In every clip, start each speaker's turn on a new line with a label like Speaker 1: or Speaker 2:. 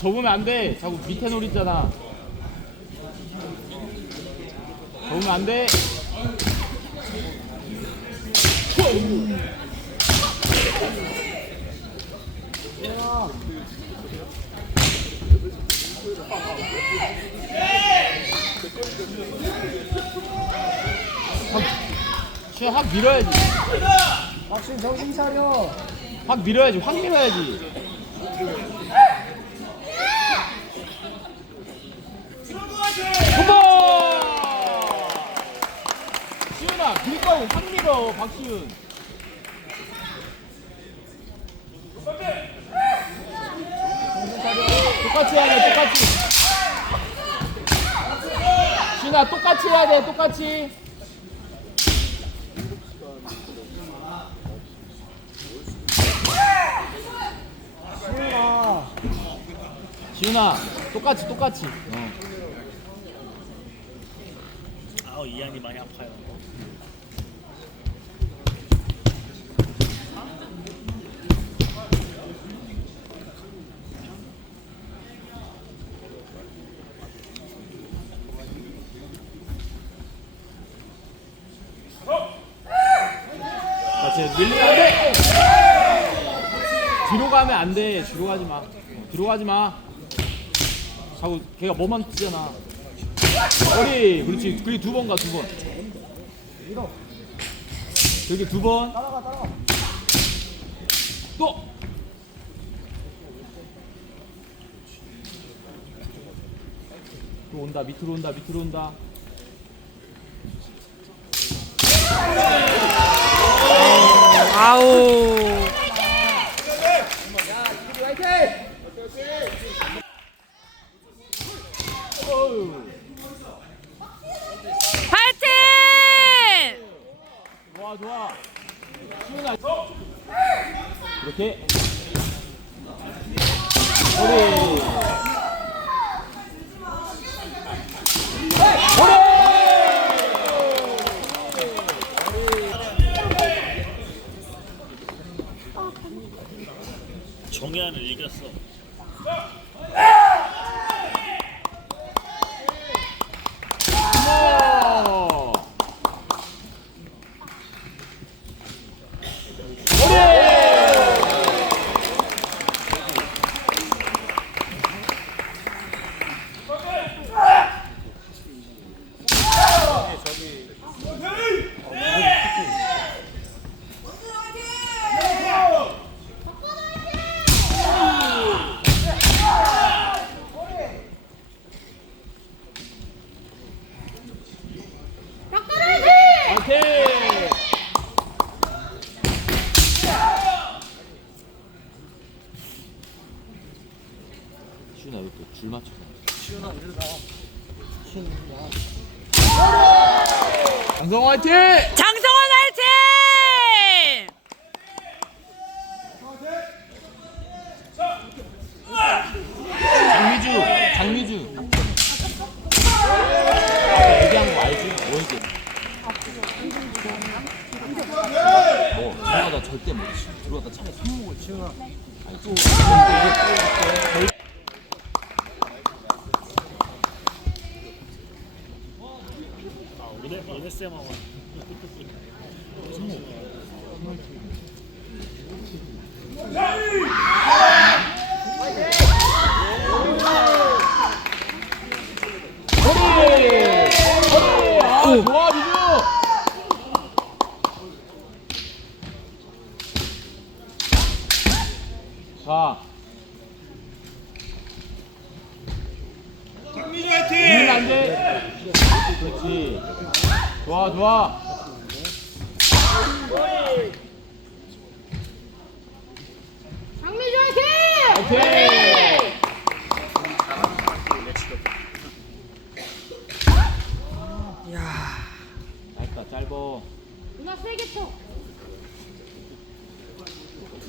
Speaker 1: 접으면 안 돼. 자꾸 밑에 노리잖아. 접으면 안 돼. 확, 확 밀어야지.
Speaker 2: 박신 정신 차려.
Speaker 1: 확 밀어야지. 확 밀어야지. 굿볼! 시윤아, 밀 거고 확 밀어, 박시윤. 똑같이 해야 돼, 똑같이. 시윤아, 똑같이 해야 돼, 똑같이.
Speaker 2: 시윤아,
Speaker 1: 똑같이, 똑같이. 어.
Speaker 3: 아우 이 안이 많이 아파요.
Speaker 1: 같이 밀리면 안 돼! 뒤로 가면 안 돼. 뒤로 가지 마. 어, 뒤로 가지 마. 자꾸 걔가 뭐만 뛰잖아. 머리, 그렇지. 그게 두번 가, 두 번.
Speaker 2: 밀어.
Speaker 1: 그렇게 두 번.
Speaker 2: 따라가 따라가.
Speaker 1: 또! 또 온다, 밑으로 온다, 밑으로 온다.
Speaker 4: 아우. 파이팅!
Speaker 1: 좋아, 좋아. 이렇게. 머리.
Speaker 3: 정현을 이겼어.
Speaker 1: 어.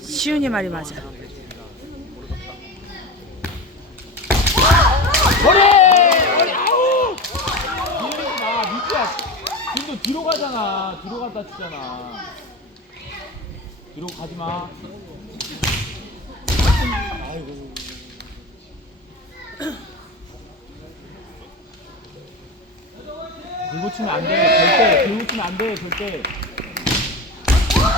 Speaker 1: 시윤이
Speaker 4: 말이 맞아.
Speaker 1: 머리! 아우! 밀리지 마, 미치야. 근데 뒤로 가잖아. 뒤로 갔다 치잖아. 뒤로 가지 마.
Speaker 5: 아이고. 들고 치면 안 돼. 절대. 들고
Speaker 1: 치면 안 돼. 절대.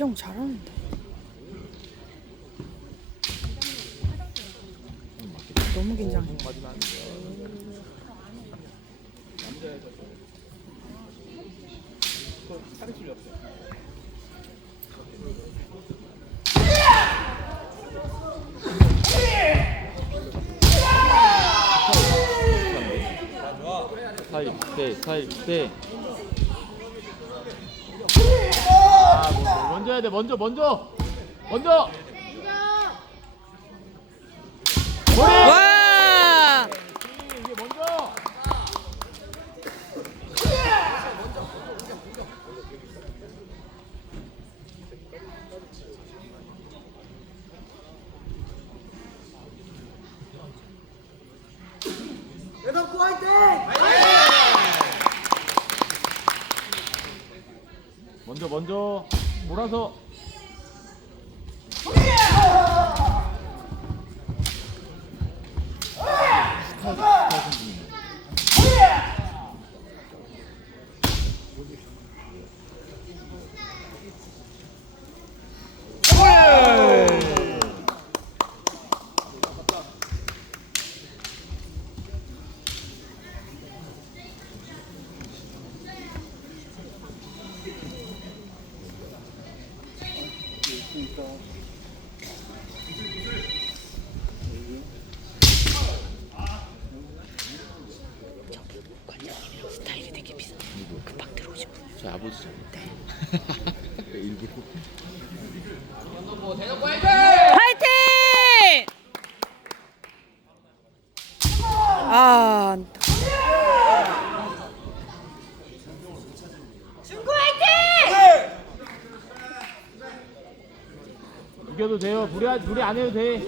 Speaker 1: 박채영 잘하는데. 너무 긴장해.
Speaker 5: 스타일 때 스타 아, 먼저, 먼저 해야 돼. 먼저, 먼저. 먼저. 머리.
Speaker 1: 와!
Speaker 5: 먼저. 먼저.
Speaker 2: 대덕구 화이팅!
Speaker 1: 먼저 먼저 몰아서
Speaker 6: 중구 화이팅!
Speaker 1: 이겨도 돼요. 무리 무리 안 해도 돼.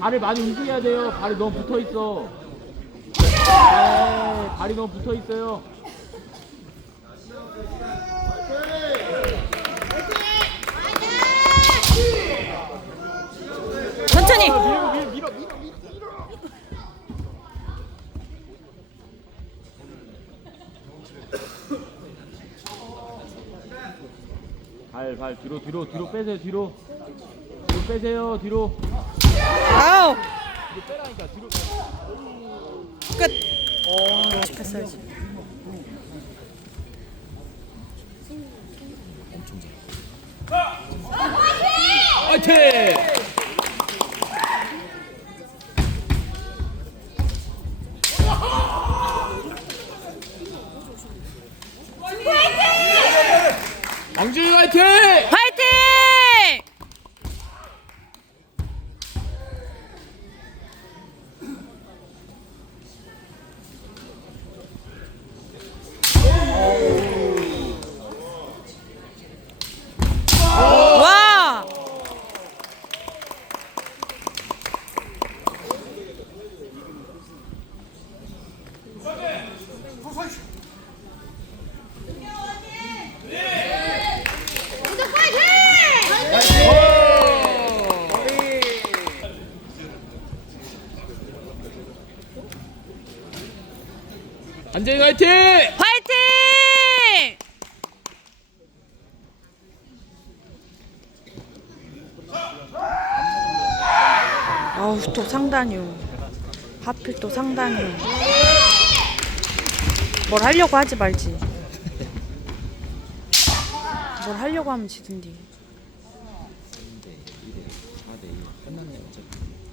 Speaker 1: 발을 많이 움직여야 돼요. 발이 너무 붙어 있어. 네, 발이 너무 붙어 있어요 발, 발 뒤로 뒤로 뒤로 빼세요 뒤로 뒤로 빼세요 뒤로
Speaker 4: 아우,
Speaker 1: 뒤로 빼라니까 뒤로
Speaker 4: 끝. 했어야지.
Speaker 1: 화이팅! 왕준이 화이팅!
Speaker 4: 화이팅! 와!
Speaker 6: 대덕구 화이팅!
Speaker 1: 안재인 화이팅!
Speaker 4: 화이팅! 아우 또 상단이요. 하필 또 상단이요. 뭘 하려고 하지 말지. 뭘 하려고 하면 지든디. 화이팅!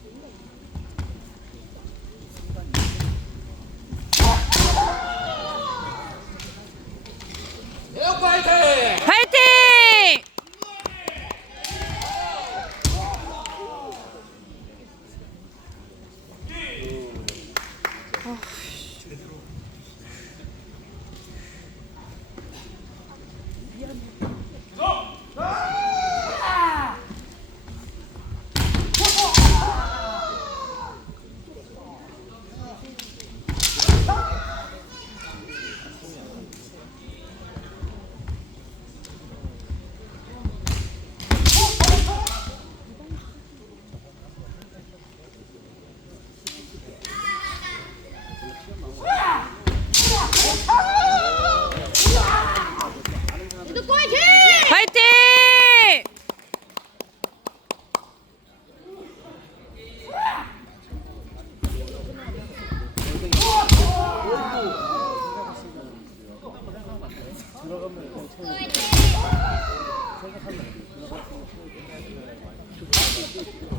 Speaker 4: Thank you.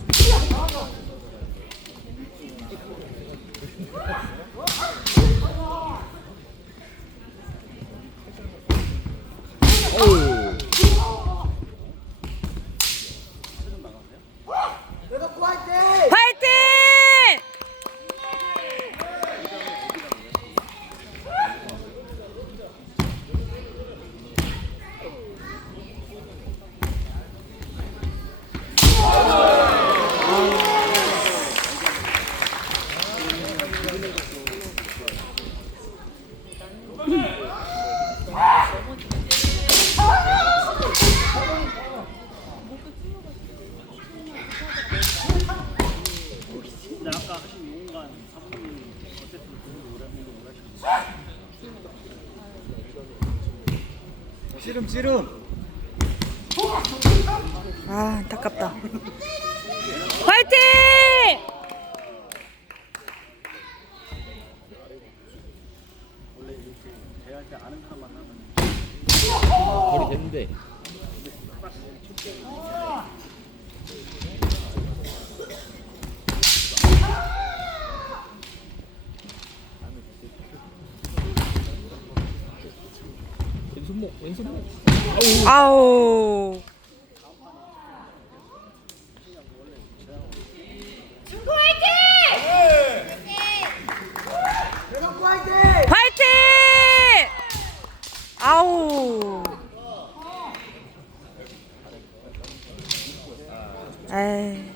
Speaker 2: 찌름 찌름.
Speaker 4: 아 안타깝다. 화이팅!
Speaker 1: 거리 됐는데 손목 왼손목
Speaker 4: 아우.
Speaker 6: 중고 화이팅!
Speaker 4: 화이팅! 아우. 에이